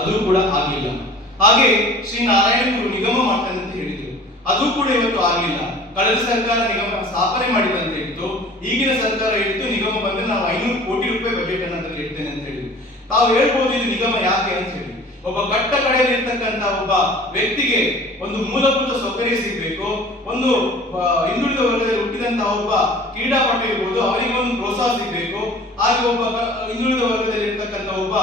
ಅದು ಕೂಡ ಆಗಿಲ್ಲ. ಹಾಗೆ ಶ್ರೀ ನಾರಾಯಣ ಗುರು ನಿಗಮ ಮಾಡ್ತಾನೆ ಅಂತ ಹೇಳಿದ್ರು, ಅದು ಕೂಡ ಇವತ್ತು ಆಗಿಲ್ಲ. ಕಳೆದ ಸರ್ಕಾರ ನಿಗಮ ಸ್ಥಾಪನೆ ಮಾಡಿದೆ ಅಂತ ಹೇಳಿತ್ತು, ಈಗಿನ ಸರ್ಕಾರ ಹೇಳಿತ್ತು ನಿಗಮ ಬಂದ್ರೆ ನಾವು 500 ಕೋಟಿ ರೂಪಾಯಿ ಬಜೆಟ್ ಅನ್ನ ಅದರಲ್ಲಿ ಇಡ್ತೇನೆ ಅಂತ ಹೇಳಿದ್ರು. ತಾವು ಹೇಳ್ಬೋದು ಇದು ನಿಗಮ ಯಾಕೆ ಅಂತ ಹೇಳಿ. ಒಬ್ಬ ಕಟ್ಟ ಕಡೆಯಲ್ಲಿ ಇರ್ತಕ್ಕಂಥ ಒಬ್ಬ ವ್ಯಕ್ತಿಗೆ ಒಂದು ಮೂಲಭೂತ ಸೌಕರ್ಯ ಸಿಗಬೇಕು, ಒಂದು ಹಿಂದುಳಿದ ವರ್ಗದಲ್ಲಿ ಹುಟ್ಟಿದಂತಹ ಒಬ್ಬ ಕ್ರೀಡಾಪಟು ಇರ್ಬೋದು ಅವರಿಗೆ ಒಂದು ಪ್ರೋತ್ಸಾಹ ಸಿಗಬೇಕು, ಹಾಗೆ ಒಬ್ಬ ಹಿಂದುಳಿದ ವರ್ಗದಲ್ಲಿ ಇರ್ತಕ್ಕಂಥ ಒಬ್ಬ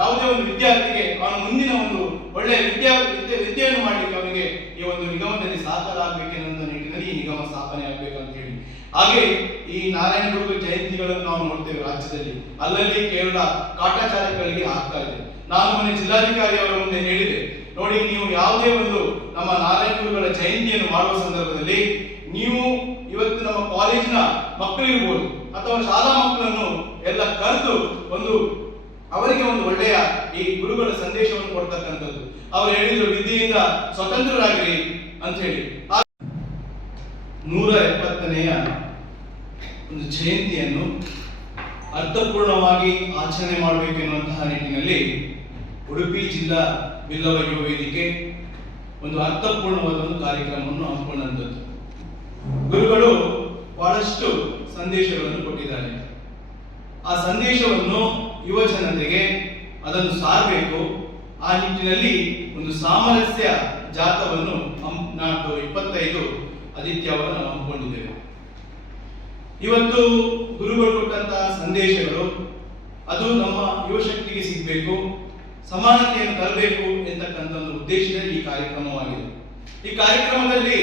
ಯಾವುದೇ ಒಂದು ವಿದ್ಯಾರ್ಥಿಗೆ ಅವನ ಮುಂದಿನ ಒಂದು ಒಳ್ಳೆಯ ವಿದ್ಯೆಯನ್ನು ಮಾಡಲಿಕ್ಕೆ ಅವನಿಗೆ ಈ ಒಂದು ನಿಗಮದಲ್ಲಿ ಸಹಕಾರ ಆಗಬೇಕೆನ್ನುವ ನಿಟ್ಟಿನಲ್ಲಿ ಈ ನಿಗಮ ಸ್ಥಾಪನೆ ಆಗಬೇಕಂತ ಹೇಳಿ. ಹಾಗೆ ಈ ನಾರಾಯಣ ಗುರುಗಳ ಜಯಂತಿಗಳನ್ನು ನಾವು ನೋಡ್ತೇವೆ ರಾಜ್ಯದಲ್ಲಿ, ಅಲ್ಲಲ್ಲಿ ಕೇವಲ ಕಾಟಾಚಾರಗಳಿಗೆ ಆಗ್ತಾ ಇದೆ. ನಾನು ಮೊನ್ನೆ ಜಿಲ್ಲಾಧಿಕಾರಿ ಅವರ ಮುಂದೆ ಹೇಳಿದೆ, ನೋಡಿ ನೀವು ಯಾವುದೇ ಒಂದು ನಮ್ಮ ನಾರಾಯಣ ಗುರುಗಳ ಜಯಂತಿಯನ್ನು ಮಾಡುವ ಸಂದರ್ಭದಲ್ಲಿ ನೀವು ಇವತ್ತು ನಮ್ಮ ಕಾಲೇಜಿನ ಮಕ್ಕಳಿರ್ಬೋದು ಅಥವಾ ಶಾಲಾ ಮಕ್ಕಳನ್ನು ಎಲ್ಲ ಕರೆದು ಒಂದು ಅವರಿಗೆ ಒಂದು ಒಳ್ಳೆಯ ಈ ಗುರುಗಳ ಸಂದೇಶವನ್ನು ಕೊಡ್ತಕ್ಕಂಥದ್ದು. ಅವರು ಹೇಳಿದ್ರು ವಿದ್ಯೆಯಿಂದ ಸ್ವತಂತ್ರರಾಗಿರಿ ಅಂತ ಹೇಳಿ. 170ನೆಯ ಒಂದು ಜಯಂತಿಯನ್ನು ಅರ್ಥಪೂರ್ಣವಾಗಿ ಆಚರಣೆ ಮಾಡಬೇಕೆನ್ನುವಂತಹ ನಿಟ್ಟಿನಲ್ಲಿ ಉಡುಪಿ ಜಿಲ್ಲಾ ಬಿಲ್ಲವ ಯುವ ವೇದಿಕೆ ಒಂದು ಅರ್ಥಪೂರ್ಣವಾದ ಒಂದು ಕಾರ್ಯಕ್ರಮವನ್ನು ಹಮ್ಮಿಕೊಂಡಂಥದ್ದು. ಗುರುಗಳು ಬಹಳಷ್ಟು ಸಂದೇಶಗಳನ್ನು ಕೊಟ್ಟಿದ್ದಾರೆ. ಆ ಸಂದೇಶವನ್ನು ಯುವ ಜನತೆಗೆ ಅದನ್ನು ಸಾರಬೇಕು. ಆ ನಿಟ್ಟಿನಲ್ಲಿ ಒಂದು ಸಾಮರಸ್ಯ ಜಾಥವನ್ನು ನಾಡ್ದು 25 ಆದಿತ್ಯವನ್ನು ಹಮ್ಮಿಕೊಂಡಿದ್ದೇವೆ. ಇವತ್ತು ಗುರುಗಳು ಕೊಟ್ಟಂತಹ ಸಂದೇಶಗಳು ಅದು ನಮ್ಮ ಯುವಶಕ್ತಿಗೆ ಸಿಗಬೇಕು, ಸಮಾನತೆಯನ್ನು ತರಬೇಕು ಎಂತಕ್ಕಂಥ ಒಂದು ಉದ್ದೇಶದಲ್ಲಿ ಈ ಕಾರ್ಯಕ್ರಮವಾಗಿದೆ. ಈ ಕಾರ್ಯಕ್ರಮದಲ್ಲಿ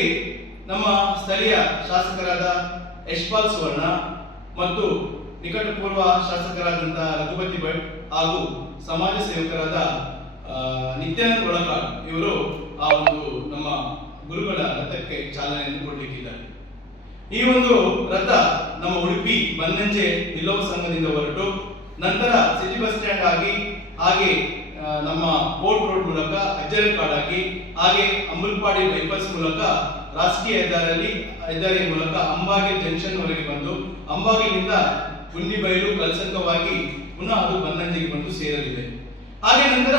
ನಮ್ಮ ಸ್ಥಳೀಯ ಶಾಸಕರಾದ ಯಶ್ಪಾಲ್ ಸುವರ್ಣ ಮತ್ತು ನಿಕಟಪೂರ್ವ ಶಾಸಕರಾದಂತಹ ರಘುಪತಿ ಭಟ್ ಹಾಗೂ ಸಮಾಜ ಸೇವಕರಾದ ನಿತ್ಯಾನಂದ ಒಳಕಾಡ್ ಇವರು ಆ ಒಂದು ನಮ್ಮ ಗುರುಗಳ ರಥಕ್ಕೆ ಚಾಲನೆಯನ್ನು ಕೊಡಲಿಕ್ಕಿದ್ದಾರೆ. ಈ ಒಂದು ರಥ ನಮ್ಮ ಉಡುಪಿ ಬನ್ನಂಜೆ ಬಿಲ್ಲವ ಸಂಘದಿಂದ ಹೊರಟು ನಂತರ ಸಿಟಿ ಬಸ್ ಸ್ಟ್ಯಾಂಡ್ ಆಗಿ ಹಾಗೆ ನಮ್ಮ ಕೋರ್ಟ್ ರೋಡ್ ಮೂಲಕ ಅಜ್ಜರಕಾಡ್ ಆಗಿ ಹಾಗೆ ಅಂಬಲ್ಪಾಡಿ ಬೈಪಾಸ್ ಮೂಲಕ ರಾಷ್ಟ್ರೀಯ ಹೆದ್ದಾರಿಯ ಮೂಲಕ ಅಂಬಾಗೆ ಜಂಕ್ಷನ್ ವರೆಗೆ ಬಂದು ಅಂಬಾಗಿನಿಂದ ಗುಂಡಿಬೈಲು ಕಲ್ಸಂಕವಾಗಿ ಪುನಃ ಅದು ಬನ್ನಂಜೆಗೆ ಬಂದು ಸೇರಲಿದೆ. ಹಾಗೆ ನಂತರ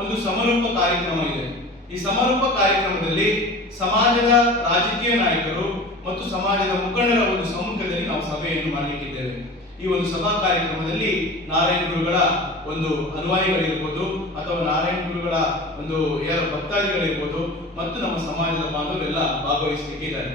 ಒಂದು ಸಮಾರೋಪ ಕಾರ್ಯಕ್ರಮ ಇದೆ. ಈ ಸಮಾರೋಪ ಕಾರ್ಯಕ್ರಮದಲ್ಲಿ ಸಮಾಜದ ರಾಜಕೀಯ ನಾಯಕರು ಮತ್ತು ಸಮಾಜದ ಮುಖಂಡರ ಒಂದು ಸಮ್ಮುಖದಲ್ಲಿ ನಾವು ಸಭೆಯನ್ನು ಮಾಡಲಿಕ್ಕಿದ್ದೇವೆ. ಈ ಒಂದು ಸಭಾ ಕಾರ್ಯಕ್ರಮದಲ್ಲಿ ನಾರಾಯಣ ಗುರುಗಳ ಒಂದು ಅನುಯಾಯಿಗಳಿರ್ಬೋದು ಅಥವಾ ನಾರಾಯಣ ಗುರುಗಳ ಒಂದು ಯಾರು ಭಕ್ತಾದಿಗಳಿರ್ಬೋದು ಮತ್ತು ನಮ್ಮ ಸಮಾಜದ ಬಾಂಧವರೆಲ್ಲ ಭಾಗವಹಿಸಲಿಕ್ಕಿದ್ದಾರೆ.